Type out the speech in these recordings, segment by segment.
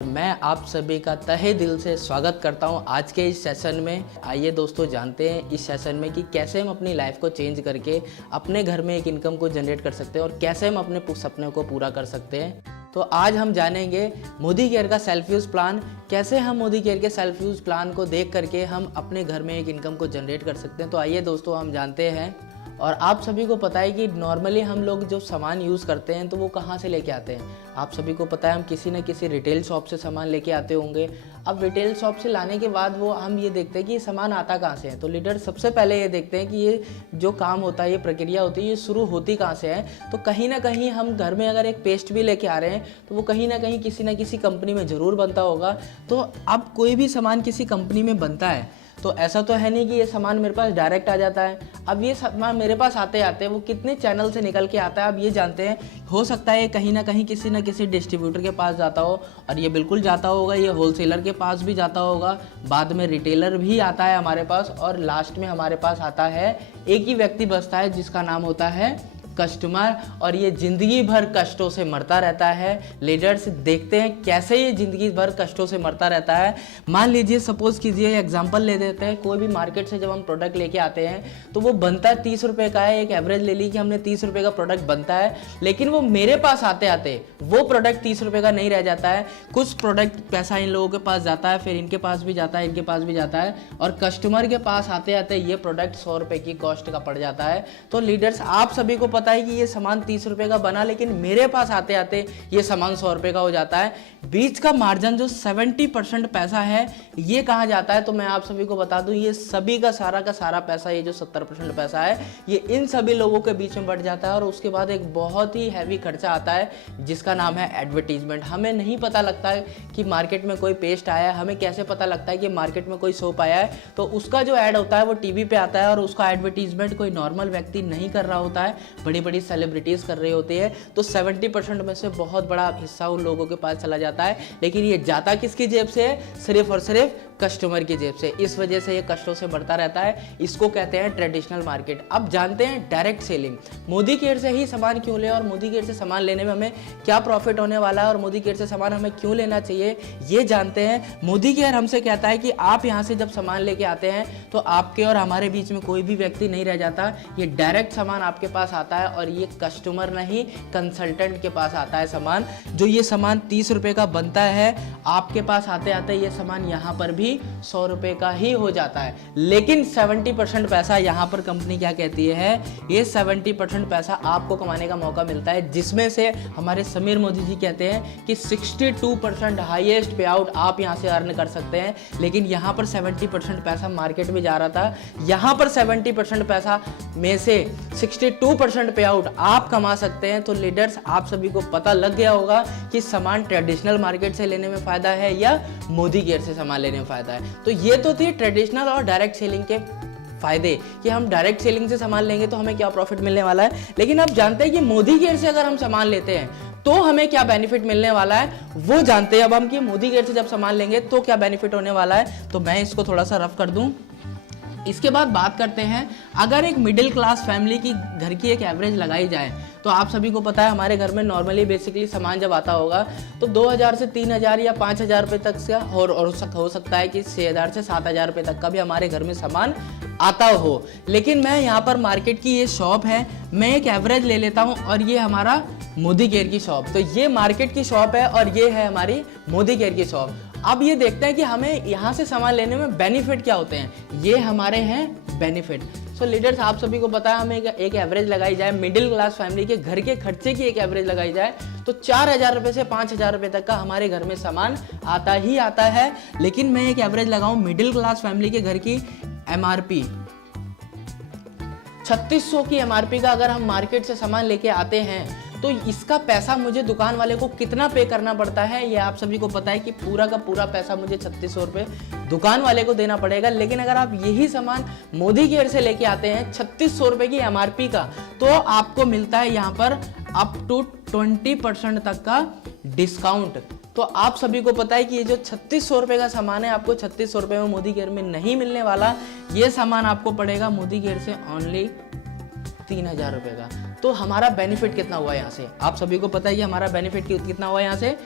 मैं आप सभी का तहे दिल से स्वागत करता हूं आज के इस सेशन में। आइए दोस्तों जानते हैं इस सेशन में कि कैसे हम अपनी लाइफ को चेंज करके अपने घर में एक इनकम को जनरेट कर सकते हैं और कैसे हम अपने सपने को पूरा कर सकते हैं। तो आज हम जानेंगे मोदी केयर का सेल्फ यूज़ प्लान, कैसे हम मोदी केयर के सेल्फ यूज़ प्लान को देख करके हम अपने घर में एक इनकम को जनरेट कर सकते हैं। तो आइए दोस्तों हम जानते हैं। और आप सभी को पता है कि नॉर्मली हम लोग जो सामान यूज़ करते हैं तो वो कहाँ से लेके आते हैं। आप सभी को पता है हम किसी न किसी रिटेल शॉप से सामान लेके आते होंगे। अब रिटेल शॉप से लाने के बाद वो हम ये देखते हैं कि ये सामान आता कहाँ से है। तो लीडर सबसे पहले ये देखते हैं कि ये जो काम होता है, ये प्रक्रिया होती है, ये शुरू होती कहाँ से है। तो कहीं ना कहीं हम घर में अगर एक पेस्ट भी लेके आ रहे हैं तो वो कहीं ना कहीं किसी न किसी कंपनी में ज़रूर बनता होगा। तो अब कोई भी सामान किसी कंपनी में बनता है तो ऐसा तो है नहीं कि ये सामान मेरे पास डायरेक्ट आ जाता है। अब ये सामान मेरे पास आते आते वो कितने चैनल से निकल के आता है अब ये जानते हैं। हो सकता है ये कहीं ना कहीं किसी न किसी डिस्ट्रीब्यूटर के पास जाता हो, और ये बिल्कुल जाता होगा, ये होलसेलर के पास भी जाता होगा, बाद में रिटेलर भी आता है हमारे पास, और लास्ट में हमारे पास आता है एक ही व्यक्ति बचता है जिसका नाम होता है कस्टमर। और ये ज़िंदगी भर कष्टों से मरता रहता है। लीडर्स देखते हैं कैसे ये ज़िंदगी भर कष्टों से मरता रहता है। मान लीजिए सपोज़ कीजिए एग्जांपल ले देते हैं, कोई भी मार्केट से जब हम प्रोडक्ट लेके आते हैं तो वो बनता है 30 रुपये का है। एक एवरेज ले ली कि हमने 30 रुपये का प्रोडक्ट बनता है, लेकिन वो मेरे पास आते आते वो प्रोडक्ट 30 रुपये का नहीं रह जाता है। कुछ प्रोडक्ट पैसा इन लोगों के पास जाता है, फिर इनके पास भी जाता है, इनके पास भी जाता है, और कस्टमर के पास आते आते ये प्रोडक्ट 100 रुपये की कॉस्ट का पड़ जाता है। तो लीडर्स आप सभी को पता है कि ये सामान 30 रुपये का बना, लेकिन मेरे पास आते आते ये सामान 100 रुपये का हो जाता है। बीच का मार्जिन जो 70% पैसा है ये कहाँ जाता है। तो मैं आप सभी को बता दूं, ये सभी का सारा पैसा, ये जो 70% पैसा है ये इन सभी लोगों के बीच में बढ़ जाता है। और उसके बाद एक बहुत ही हैवी खर्चा आता है जिसका नाम है एडवर्टीजमेंट। हमें नहीं पता लगता है कि मार्केट में कोई पेस्ट आया है, हमें कैसे पता लगता है कि मार्केट में कोई सोप आया है। तो उसका जो ऐड होता है वो टीवी पे आता है, और उसका एडवर्टीजमेंट कोई नॉर्मल व्यक्ति नहीं कर रहा होता है, बड़ी बड़ी सेलिब्रिटीज़ कर रही होती है। तो 70% में से बहुत बड़ा हिस्सा उन लोगों के पास चला जाता है, लेकिन ये जाता किसकी जेब से है? सिर्फ और सिर्फ कस्टमर की जेब से। इस वजह से ये कष्टों से बढ़ता रहता है। इसको कहते हैं ट्रेडिशनल मार्केट। अब जानते हैं डायरेक्ट सेलिंग। मोदी केयर से ही सामान क्यों लें, और मोदी केयर से सामान लेने में हमें क्या प्रॉफिट होने वाला है, और मोदी केयर से सामान हमें क्यों लेना चाहिए, ये जानते हैं। मोदी केयर हमसे कहता है कि आप यहाँ से जब सामान लेके आते हैं तो आपके और हमारे बीच में कोई भी व्यक्ति नहीं रह जाता। ये डायरेक्ट सामान आपके पास आता है, और ये कस्टमर नहीं कंसल्टेंट के पास आता है सामान। जो ये सामान 30 रुपये का बनता है, आपके पास आते आते ये सामान यहाँ पर भी 100 रुपये का ही हो जाता है। लेकिन 70% पैसा यहाँ पर कंपनी क्या कहती है, ये 70% पैसा आपको कमाने का मौका मिलता है, जिसमें से हमारे समीर मोदी जी कहते हैं कि 62% हाईएस्ट पे आउट आप यहाँ से अर्न कर सकते हैं। लेकिन यहाँ पर 70% पैसा मार्केट में जा रहा था, यहाँ पर 70% पैसा में से 62% पे आउट आप कमा सकते हैं। तो लीडर्स आप सभी को पता लग गया होगा कि सामान ट्रेडिशनल मार्केट से लेने में फ़ायदा है या मोदी केयर से सामान लेने में फ़ायदा है। तो ये तो थी ट्रेडिशनल और डायरेक्ट सेलिंग के फायदे कि हम डायरेक्ट सेलिंग से सामान लेंगे तो हमें क्या प्रॉफिट मिलने वाला है। लेकिन अब जानते हैं कि मोदी केयर से अगर हम सामान लेते हैं तो हमें क्या बेनिफिट मिलने वाला है, वो जानते हैं अब हम कि मोदी केयर से जब सामान लेंगे तो क्या बेनिफिट होने वाला है। तो मैं इसको थोड़ा सा रफ कर दूं। इसके बाद बात करते हैं, अगर एक मिडिल क्लास फैमिली की घर की एक एवरेज लगाई जाए तो आप सभी को पता है हमारे घर में नॉर्मली बेसिकली सामान जब आता होगा तो 2000 से 3000 या 5000 रुपये तक से हो सकता है कि 6000 से 7000 रुपये तक का भी हमारे घर में सामान आता हो। लेकिन मैं यहाँ पर मार्केट की ये शॉप है, मैं एक एवरेज ले लेता हूँ, और ये हमारा मोदी केयर की शॉप। तो ये मार्केट की शॉप है और ये है हमारी मोदी केयर की शॉप। अब ये देखते हैं कि हमें यहाँ से सामान लेने में बेनिफिट क्या होते हैं। ये हमारे हैं बेनिफिट। सो लीडर्स आप सभी को पता है, हमें एक एवरेज लगाई जाए, मिडिल क्लास फैमिली के घर के खर्चे की एक एवरेज लगाई जाए तो 4000 रुपये से 5000 रुपये तक का हमारे घर में सामान आता ही आता है। लेकिन मैं एक एवरेज लगाऊं मिडिल क्लास फैमिली के घर की एमआरपी 3600 की एमआरपी का अगर हम मार्केट से सामान लेके आते हैं तो इसका पैसा मुझे दुकान वाले को कितना पे करना पड़ता है, ये आप सभी को पता है कि पूरा का पूरा पैसा मुझे 3600 रुपये दुकान वाले को देना पड़ेगा। लेकिन अगर आप यही सामान मोदी केयर से लेके आते हैं 3600 रुपये की एमआरपी का, तो आपको मिलता है यहाँ पर अप टू 20% तक का डिस्काउंट। तो आप सभी को पता है कि ये जो 3600 रुपये का सामान है आपको 3600 रुपये में मोदी केयर में नहीं मिलने वाला। ये सामान आपको पड़ेगा मोदी केयर से ओनली 3000 रुपये का। तो हमारा बेनिफिट कितना हुआ यहाँ से, आप सभी को पता है कि हमारा बेनिफिट कितना हुआ यहाँ से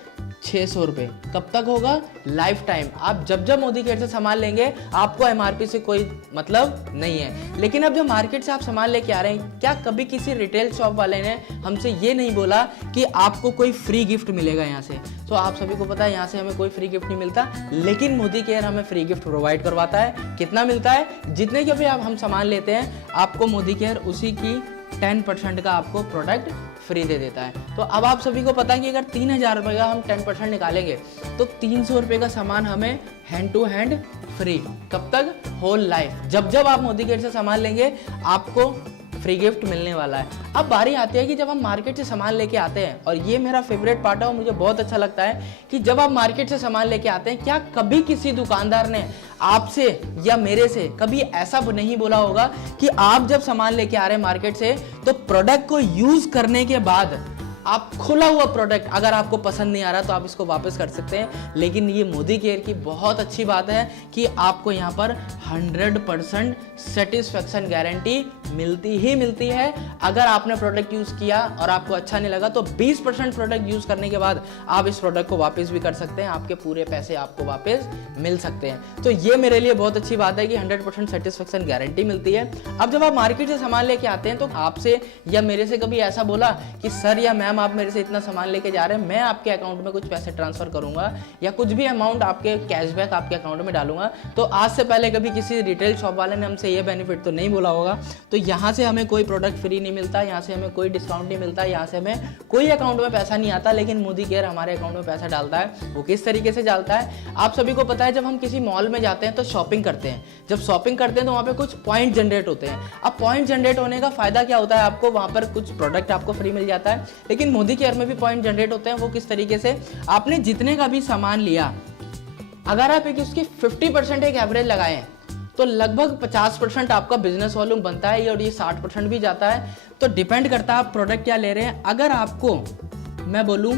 600 रुपये। कब तक होगा? Life time. आप जब जब मोदी केयर से सामान लेंगे आपको एमआरपी से कोई मतलब नहीं है। लेकिन अब जब मार्केट से आप सामान लेके आ रहे हैं, क्या कभी किसी रिटेल शॉप वाले ने हमसे ये नहीं बोला कि आपको कोई फ्री गिफ्ट मिलेगा यहाँ से? तो आप सभी को पता है यहाँ से हमें कोई फ्री गिफ्ट नहीं मिलता, लेकिन मोदी केयर हमें फ्री गिफ्ट प्रोवाइड करवाता है। कितना मिलता है? जितने के भी आप हम सामान लेते हैं आपको मोदी केयर उसी की 10% का आपको प्रोडक्ट फ्री दे देता है। तो अब आप सभी को पता है कि अगर 3000 रुपये का हम 10% निकालेंगे तो 300 रुपये का सामान हमें हैंड टू हैंड फ्री। कब तक? Whole life. जब जब आप मोदी केयर से सामान लेंगे आपको फ्री गिफ्ट मिलने वाला है। अब बारी आती है कि जब हम मार्केट से सामान लेके आते हैं, और ये मेरा फेवरेट पार्ट है और मुझे बहुत अच्छा लगता है कि जब आप मार्केट से सामान लेके आते हैं, क्या कभी किसी दुकानदार ने आपसे या मेरे से कभी ऐसा नहीं बोला होगा कि आप जब सामान लेके आ रहे हैं मार्केट से तो प्रोडक्ट को यूज करने के बाद आप खुला हुआ प्रोडक्ट अगर आपको पसंद नहीं आ रहा तो आप इसको वापस कर सकते हैं। लेकिन ये मोदी केयर की बहुत अच्छी बात है कि आपको यहाँ पर 100% सेटिस्फेक्शन गारंटी मिलती ही मिलती है। अगर आपने प्रोडक्ट यूज किया और आपको अच्छा नहीं लगा तो 20% प्रोडक्ट यूज करने के बाद आप इस प्रोडक्ट को वापस भी कर सकते हैं, आपके पूरे पैसे आपको वापस मिल सकते हैं। तो ये मेरे लिए बहुत अच्छी बात है कि 100% सेटिस्फेक्शन गारंटी मिलती है। अब जब आप मार्केट से सामान लेके आते हैं तो आपसे या मेरे से कभी ऐसा बोला कि सर या मैम आप मेरे से इतना सामान लेके जा रहे हैं, मैं आपके अकाउंट में कुछ पैसे ट्रांसफर करूंगा या कुछ भी अमाउंट आपके कैशबैक आपके अकाउंट में डालूंगा? तो आज से पहले कभी किसी रिटेल शॉप वाले ने हमसे ये बेनिफिट तो नहीं बोला होगा। तो यहाँ से हमें कोई प्रोडक्ट फ्री नहीं मिलता, यहाँ से हमें कोई डिस्काउंट नहीं मिलता, यहाँ से हमें कोई अकाउंट में पैसा नहीं आता, लेकिन मोदी केयर हमारे अकाउंट में पैसा डालता है। वो किस तरीके से डालता है आप सभी को पता है। जब हम किसी मॉल में जाते हैं तो शॉपिंग करते हैं, जब शॉपिंग करते हैं तो वहाँ पे कुछ पॉइंट जनरेट होते हैं। अब पॉइंट जनरेट होने का फायदा क्या होता है? आपको वहाँ पर कुछ प्रोडक्ट आपको फ्री मिल जाता है। लेकिन मोदी केयर में भी पॉइंट जनरेट होते हैं। वो किस तरीके से? आपने जितने का भी सामान लिया, अगर आप एक उसकी 50% एक एवरेज लगाएं तो लगभग 50% आपका बिजनेस वॉल्यूम बनता है, और ये 60% भी जाता है। तो डिपेंड करता है आप प्रोडक्ट क्या ले रहे हैं। अगर आपको मैं बोलूं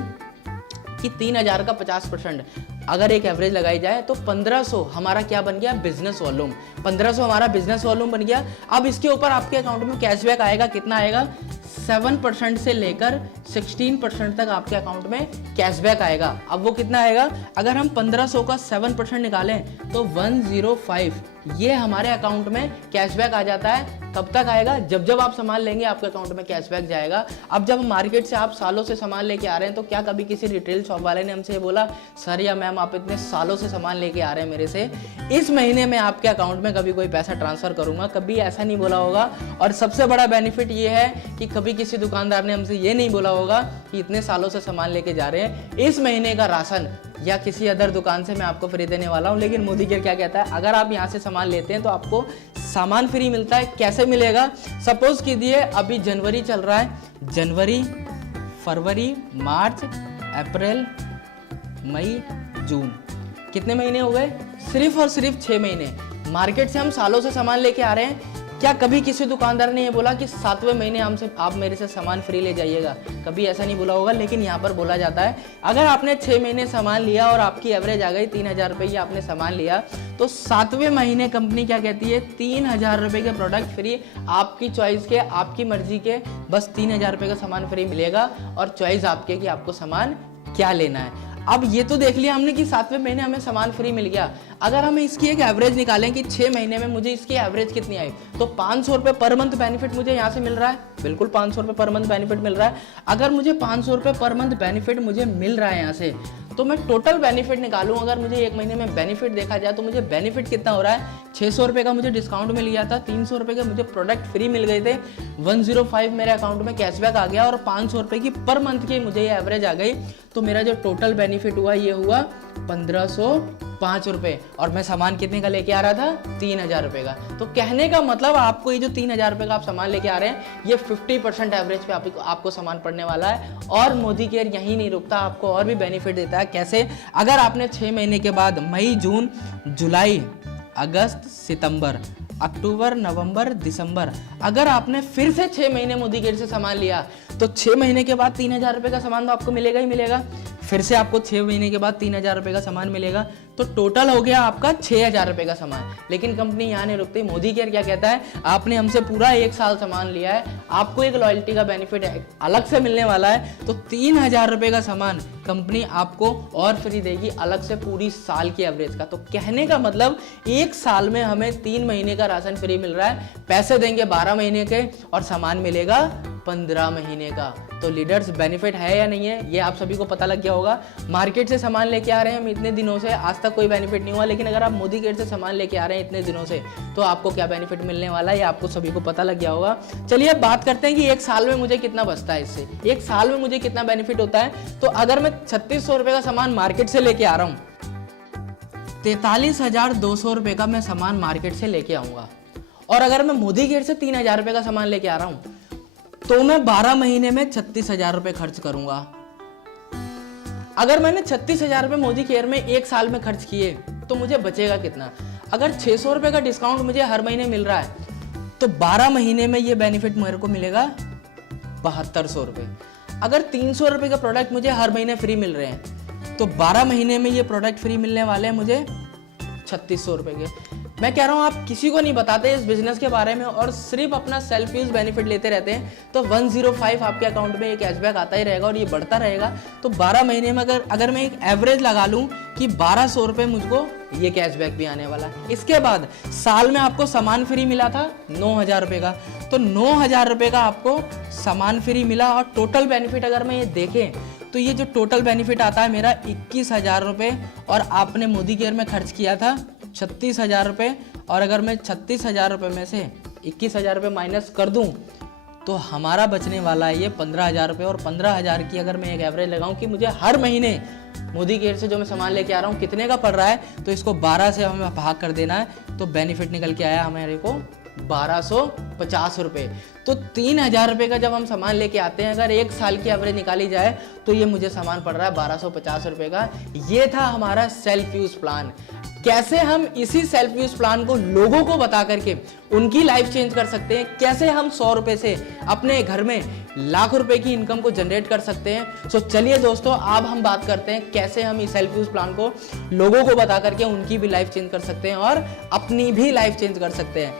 कि 3000 का 50% अगर एक एवरेज लगाई जाए तो 1500 हमारा क्या बन गया? Business volume. 1500 हमारा बिजनेस वॉल्यूम बन गया। अब इसके ऊपर आपके अकाउंट में कैशबैक आएगा। कितना आएगा? 7% से लेकर 16% तक आपके अकाउंट में कैशबैक आएगा। अब वो कितना आएगा? अगर हम 1500 का 7% निकालें तो 105 ये हमारे अकाउंट में कैशबैक आ जाता है। कब तक आएगा? जब जब आप सामान लेंगे आपके अकाउंट में कैशबैक जाएगा। अब जब मार्केट से आप सालों से सामान लेके आ रहे हैं तो क्या कभी किसी रिटेल शॉप वाले ने हमसे ये बोला सर या मैम आप इतने सालों से सामान लेके आ रहे हैं मेरे से, इस महीने में आपके अकाउंट में कभी कोई पैसा ट्रांसफर करूंगा? कभी ऐसा नहीं बोला होगा। और सबसे बड़ा बेनिफिट ये है कि कभी किसी दुकानदार ने हमसे ये नहीं बोला होगा कि इतने सालों से सामान लेके जा रहे हैं, इस महीने का राशन या किसी अदर दुकान से मैं आपको फ्री देने वाला हूं। लेकिन मोदी केयर क्या कहता है? अगर आप यहां से सामान लेते हैं तो आपको सामान फ्री मिलता है। कैसे मिलेगा? सपोज कीजिए अभी जनवरी चल रहा है, जनवरी, फरवरी, मार्च, अप्रैल, मई, जून, कितने महीने हो गए? सिर्फ और सिर्फ 6 महीने। मार्केट से हम सालों से सामान लेके आ रहे हैं। क्या कभी किसी दुकानदार ने ये बोला कि 7वें महीने हमसे आप मेरे से सामान फ्री ले जाइएगा? कभी ऐसा नहीं बोला होगा। लेकिन यहाँ पर बोला जाता है अगर आपने 6 महीने सामान लिया और आपकी एवरेज आ गई 3000 रुपये की, आपने सामान लिया तो 7वें महीने कंपनी क्या कहती है? 3000 रुपये के प्रोडक्ट फ्री, आपकी चॉइस के, आपकी मर्जी के, बस 3000 रुपये का सामान फ्री मिलेगा और चॉइस आपके कि आपको सामान क्या लेना है। अब ये तो देख लिया हमने कि 7वें महीने हमें सामान फ्री मिल गया। अगर हम इसकी एक एवरेज निकालें कि 6 महीने में मुझे इसकी एवरेज कितनी आई, तो 500 रुपये पर मंथ बेनिफिट मुझे यहाँ से मिल रहा है। बिल्कुल 500 रुपये पर मंथ बेनिफिट मिल रहा है। अगर मुझे 500 रुपये पर मंथ बेनिफिट मुझे मिल रहा है यहाँ से, तो मैं टोटल बेनिफिट निकालूं, अगर मुझे एक महीने में बेनिफिट देखा जाए तो मुझे बेनिफिट कितना हो रहा है? 600 रुपये का मुझे डिस्काउंट मिल गया था, 300 रुपये के मुझे प्रोडक्ट फ्री मिल गए थे, 105 मेरे अकाउंट में कैशबैक आ गया और 500 रुपये की पर मंथ की मुझे ये एवरेज आ गई। तो मेरा जो टोटल बेनिफिट हुआ ये हुआ 1505 रुपये, और मैं सामान कितने का लेके आ रहा था? 3000 रुपये का। तो कहने का मतलब आपको ये जो 3000 रुपये का आप सामान लेके आ रहे हैं, ये 50% एवरेज पे आपको सामान पड़ने वाला है। और मोदी केयर यहीं नहीं रुकता, आपको और भी बेनिफिट देता है। कैसे? अगर आपने 6 महीने के बाद मई, जून, जुलाई, अगस्त, सितंबर, अक्टूबर, नवंबर, दिसंबर, अगर आपने फिर से 6 महीने मोदी केयर से सामान लिया तो 6 महीने के बाद 3000 रुपये का सामान तो आपको मिलेगा ही मिलेगा। फिर से आपको 6 महीने के बाद 3,000 रुपये का सामान मिलेगा, तो टोटल हो गया आपका 6,000 रुपये का सामान। लेकिन कंपनी यहाँ नहीं रुकती। मोदी केयर क्या कहता है, आपने हमसे पूरा 1 साल सामान लिया है, आपको एक लॉयल्टी का बेनिफिट अलग से मिलने वाला है, तो 3,000 रुपये का सामान कंपनी आपको और फ्री देगी अलग से पूरी साल की एवरेज का। तो कहने का मतलब 1 साल में हमें 3 महीने का राशन फ्री मिल रहा है, पैसे देंगे 12 महीने के और सामान मिलेगा 15 महीने का। तो लीडर्स बेनिफिट है या नहीं है, ये आप सभी को पता लग गया होगा। मार्केट से सामान लेके आ रहे हैं हम इतने दिनों से, आज तक कोई बेनिफिट नहीं हुआ, लेकिन अगर आप मोदी केयर से सामान लेके आ रहे हैं इतने दिनों से, तो आपको क्या बेनिफिट मिलने वाला है, ये आपको सभी को पता लग गया होगा। चलिए अब बात करते हैं कि 1 साल में मुझे कितना बचता है इससे, 1 साल में मुझे कितना बेनिफिट होता है। तो अगर मैं 3600 रुपये का सामान मार्केट से लेके आ रहा हूँ, 43,200 रुपये का मैं सामान मार्केट से लेके आऊँगा, और अगर मैं मोदी केयर से 3,000 रुपये का सामान लेके आ रहा हूँ, तो मैं 12 महीने में 36,000 रुपये खर्च करूंगा। अगर मैंने 36,000 रुपये मोदी केयर में 1 साल में खर्च किए, तो मुझे बचेगा कितना। अगर 600 रुपये का डिस्काउंट मुझे हर महीने मिल रहा है, तो 12 महीने में ये बेनिफिट मेरे को मिलेगा 7200 रुपये। अगर 300 रुपये का प्रोडक्ट मुझे हर महीने फ्री मिल रहे हैं, तो 12 महीने में ये प्रोडक्ट फ्री मिलने वाले हैं मुझे 3600 रुपये के। मैं कह रहा हूँ आप किसी को नहीं बताते इस बिजनेस के बारे में और सिर्फ अपना सेल्फ यूज बेनिफिट लेते रहते हैं, तो 105 आपके अकाउंट में एक कैशबैक आता ही रहेगा और ये बढ़ता रहेगा। तो 12 महीने में अगर मैं एक एवरेज लगा लूँ कि 1200 रुपये मुझको ये कैशबैक भी आने वाला है। इसके बाद साल में आपको सामान फ्री मिला था 9,000 रुपये का, तो 9,000 रुपये का आपको सामान फ्री मिला, और टोटल बेनिफिट अगर मैं ये देखें तो ये जो टोटल बेनिफिट आता है मेरा 21,000 रुपये, और आपने मोदी केयर में खर्च किया था 36,000 रुपये, और अगर मैं 36,000 रुपये में से 21,000 रुपये माइनस कर दूं, तो हमारा बचने वाला है ये 15,000 रुपये। और 15,000 की अगर मैं एक एवरेज लगाऊं कि मुझे हर महीने मोदी केयर से जो मैं सामान लेके आ रहा हूँ कितने का पड़ रहा है, तो इसको 12 से हमें भाग कर देना है, तो बेनिफिट निकल के आया हमारे को 1250 रुपये। तो 3,000 रुपये का जब हम सामान लेके आते हैं, अगर 1 साल की एवरेज निकाली जाए, तो ये मुझे सामान पड़ रहा है 1250 रुपये का। ये था हमारा सेल्फ यूज प्लान। कैसे हम इसी सेल्फ यूज प्लान को लोगों को बता करके उनकी लाइफ चेंज कर सकते हैं, कैसे हम 100 रुपये से अपने घर में लाख रुपए की इनकम को जनरेट कर सकते हैं। सो चलिए दोस्तों, अब हम बात करते हैं कैसे हम इस सेल्फ यूज प्लान को लोगों को बता करके उनकी भी लाइफ चेंज कर सकते हैं और अपनी भी लाइफ चेंज कर सकते हैं।